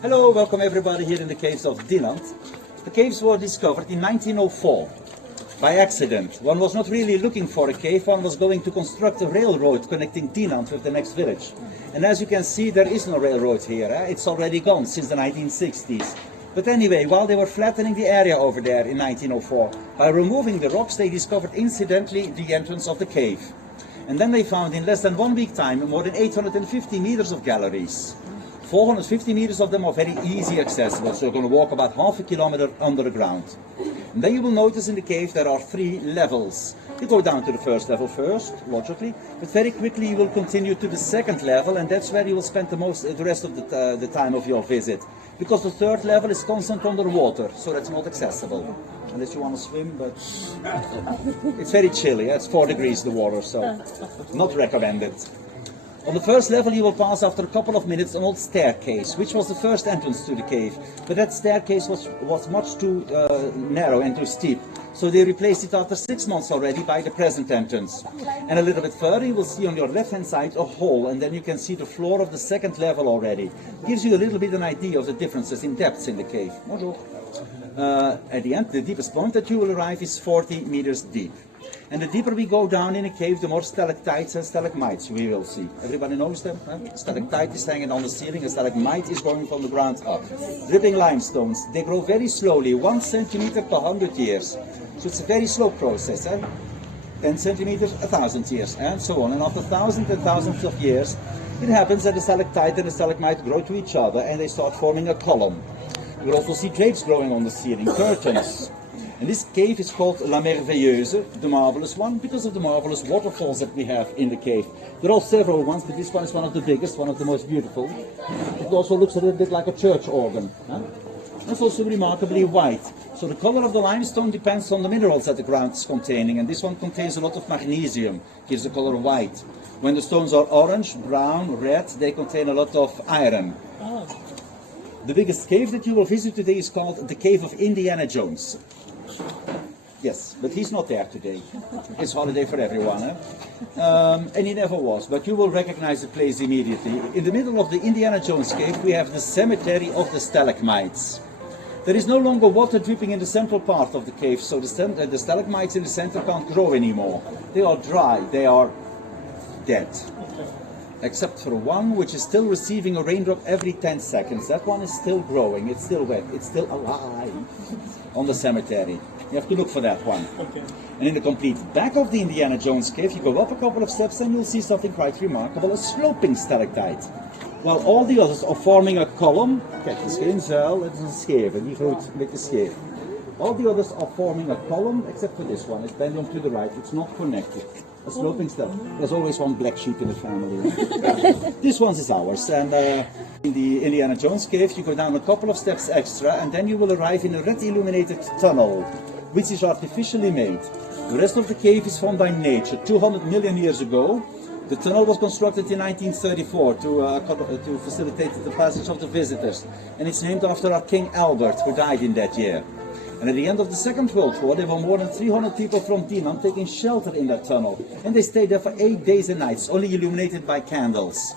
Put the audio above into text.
Hello, welcome everybody here in the caves of Dinant. The caves were discovered in 1904 by accident. One was not really looking for a cave, one was going to construct a railroad connecting Dinant with the next village. And as you can see, there is no railroad here. It's already gone since the 1960s. But anyway, while they were flattening the area over there in 1904, by removing the rocks, they discovered incidentally the entrance of the cave. And then they found in less than 1 week time more than 850 meters of galleries. 450 meters of them are very easy accessible, so you're going to walk about half a kilometer under the ground. And then you will notice in the cave there are 3 levels. You go down to the first level first, logically, but very quickly you will continue to the second level, and that's where you will spend the rest of the time of your visit. Because the third level is constant underwater, so that's not accessible. Unless you want to swim, but it's very chilly. It's 4 degrees the water, so not recommended. On the first level you will pass after a couple of minutes an old staircase, which was the first entrance to the cave. But that staircase was much too narrow and too steep. So they replaced it after 6 months already by the present entrance. And a little bit further you will see on your left hand side a hole, and then you can see the floor of the second level already. Gives you a little bit an idea of the differences in depths in the cave. Bonjour. At the end, the deepest point that you will arrive is 40 meters deep. And the deeper we go down in a cave, the more stalactites and stalagmites we will see. Everybody knows them? Huh? Stalactite is hanging on the ceiling, a stalagmite is going from the ground up. Dripping limestones, they grow very slowly, 1 centimeter per 100 years. So it's a very slow process. 10 centimeters, 1,000 years, and so on. And after thousands and thousands of years, it happens that the stalactite and the stalagmite grow to each other and they start forming a column. You will also see drapes growing on the ceiling, curtains. And this cave is called La Marveilleuse, the marvelous one, because of the marvelous waterfalls that we have in the cave. There are several ones, but this one is one of the biggest, one of the most beautiful. It also looks a little bit like a church organ. Huh? It's also remarkably white. So the color of the limestone depends on the minerals that the ground is containing, and this one contains a lot of magnesium, gives the color white. When the stones are orange, brown, red, they contain a lot of iron. Oh. The biggest cave that you will visit today is called the Cave of Indiana Jones. Yes, but he's not there today. It's holiday for everyone, and he never was, but you will recognize the place immediately. In the middle of the Indiana Jones cave we have the cemetery of the stalagmites. There is no longer water dripping in the central part of the cave, so the stalagmites in the center can't grow anymore. They are dry, they are dead. Except for one which is still receiving a raindrop every 10 seconds. That one is still growing, it's still wet, it's still alive on the cemetery. You have to look for that one. Okay. And in the complete back of the Indiana Jones cave, you go up a couple of steps and you'll see something quite remarkable, a sloping stalactite. While all the others are forming a column, kijk, het is geen zuil, het is een scheve, die groeit een beetje scheef. All the others are forming a column, except for this one. It's bending to the right, it's not connected. A sloping step. There's always one black sheep in the family. This one is ours. And in the Indiana Jones cave, you go down a couple of steps extra, and then you will arrive in a red illuminated tunnel, which is artificially made. The rest of the cave is formed by nature. 200 million years ago, the tunnel was constructed in 1934 to facilitate the passage of the visitors. And it's named after our King Albert, who died in that year. And at the end of the Second World War, there were more than 300 people from Dinant taking shelter in that tunnel. And they stayed there for 8 days and nights, only illuminated by candles.